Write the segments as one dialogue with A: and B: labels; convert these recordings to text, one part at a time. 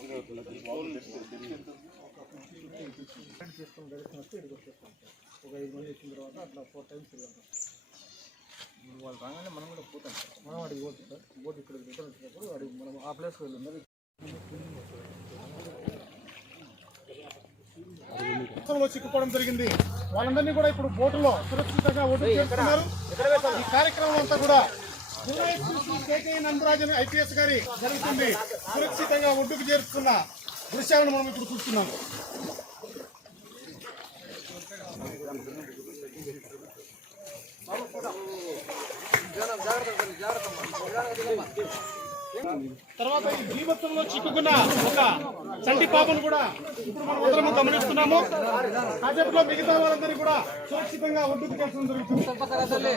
A: ఉంది వస్తే ఇక్కడికి వచ్చేస్తాం ఒక ఐదు మంది వచ్చిన తర్వాత అట్లా ఫోర్ టైమ్స్ తిరగాలి ఇప్పుడు వాళ్ళు రాగానే మనం కూడా పోతాం సార్ మనం అడిగి పోతాం సార్ బోట్ ఇక్కడ రిటర్న్ వచ్చినప్పుడు అడిగి మనం ఆ ప్లేస్కి వెళ్ళాం మొత్తంలో చిక్కుకోవడం జరిగింది. వాళ్ళందరినీ కూడా ఇప్పుడు బోటులో సురక్షితంగా ఒడ్డు చేస్తున్నారు. ఈ కార్యక్రమం అంతా కూడా కేకే నందరాజన్ ఐపీఎస్ గారి జరుగుతుంది. సురక్షితంగా ఒడ్డుకు చేరుతున్న దృశ్యాలను మనం ఇప్పుడు చూస్తున్నాం. తర్వాత ఈ జీవత్వంలో చిక్కుకున్న ఒక చంటి పాపను కూడా ఇప్పుడు మనం అందరం గమనిస్తున్నాము. కాసేపులో మిగతా వాళ్ళందరినీ కూడా సురక్షితంగా ఒడ్డుకు చేర్చడం జరుగుతుంది.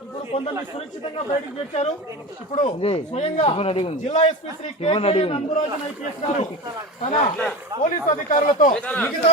A: ఇప్పుడు కొందరిని సురక్షితంగా బయటకు ఇప్పుడు స్వయంగా జిల్లా ఎస్పీ శ్రీ నందరాజన్ ఐపీఎస్ గారు తన పోలీసు అధికారులతో మిగతా